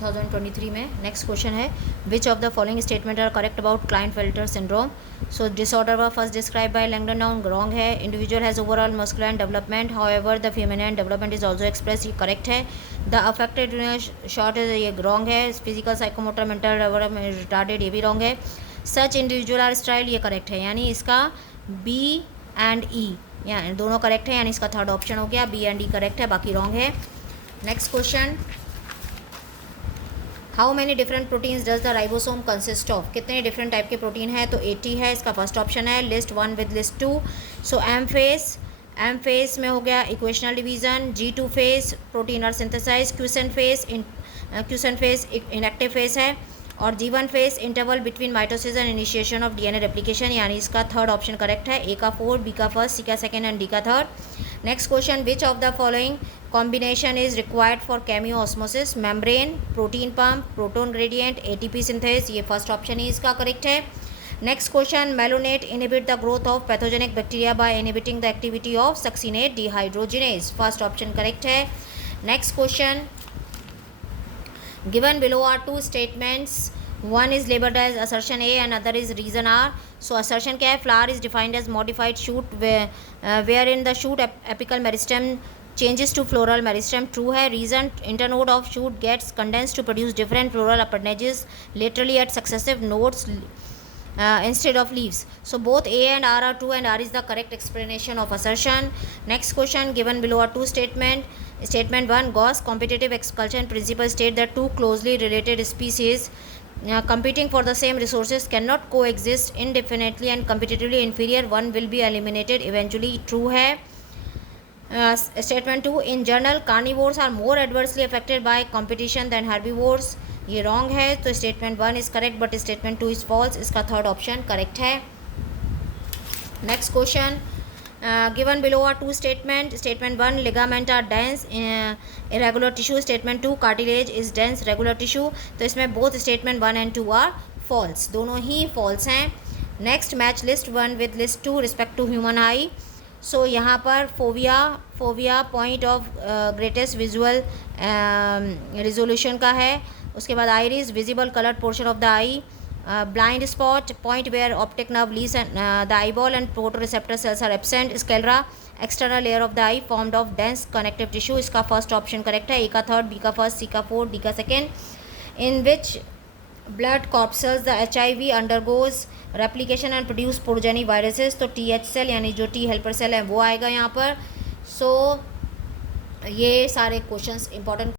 2023 में। Next question है which of the following statement are correct about Klinefelter syndrome. So disorder was first describe by Langdon Down, wrong है। Individual has overall masculine development, however the feminine development is also express, ये correct है। The affected short है, ये wrong है। Physical psychomotor mental development retarded, ये भी wrong है। Such individual are style, ये करेक्ट है, यानी इसका बी एंड ई यानी दोनों करेक्ट है, यानी इसका थर्ड ऑप्शन हो गया, बी एंड ई करेक्ट है, बाकी रॉन्ग है। Next question, how many different proteins does the ribosome consist of, कितने डिफरेंट टाइप के प्रोटीन है, तो 80 है, इसका फर्स्ट ऑप्शन है। List 1 with list 2। So M phase में हो गया equational division, G2 phase protein are synthesise, quiescent phase inactive phase है, और G1 phase interval between mitosis and initiation of DNA replication, यानी इसका थर्ड ऑप्शन करेक्ट है। ए का 4, बी का फर्स्ट, सी का सेकेंड एंड डी का third. Next question, which of the following combination is required for chemiosmosis, membrane, protein pump, proton gradient, ATP synthase, ये first option ही इसका correct है। Next question, malonate inhibit the growth of pathogenic bacteria by inhibiting the activity of succinate dehydrogenase, first option correct है। Next question, given below are two statements, one is labeled as assertion A and other is reason R. So assertion क्या है, flower is defined as modified shoot wherein the shoot apical meristem changes to floral meristem, true है। reason, internode of shoot gets condensed to produce different floral appendages laterally at successive nodes instead of leaves. So both A and R are true and R is the correct explanation of assertion. Next question, given below are two statement. Statement 1, Gauss competitive expulsion principle state that two closely related species competing for the same resources cannot coexist indefinitely and competitively inferior one will be eliminated eventually, true है। Statement 2, in general carnivores are more adversely affected by competition than herbivores, ये wrong है, तो statement 1 is correct but statement 2 is false, इसका third option correct है। Next question, given below are two statement. Statement 1, ligament are dense irregular tissue. Statement 2, cartilage is dense regular tissue. तो इसमें both statement 1 and 2 are false, दोनों ही false हैं। Next, match list 1 with list 2 respect to human eye. सो यहाँ पर fovea point of greatest visual resolution का है। उसके बाद iris visible coloured portion of the I, blind spot point where optic nerve leaves and the eyeball and photoreceptor cells are absent, sclera external layer of the eye formed of dense connective tissue, इसका first option correct है। ए का third, B का first, C का fourth, D का second. In which blood corpuscles the HIV undergoes replication and produce progeny viruses, तो TH cell यानी जो T helper cell है वो आएगा यहाँ पर। सो ये सारे क्वेश्चंस इंपॉर्टेंट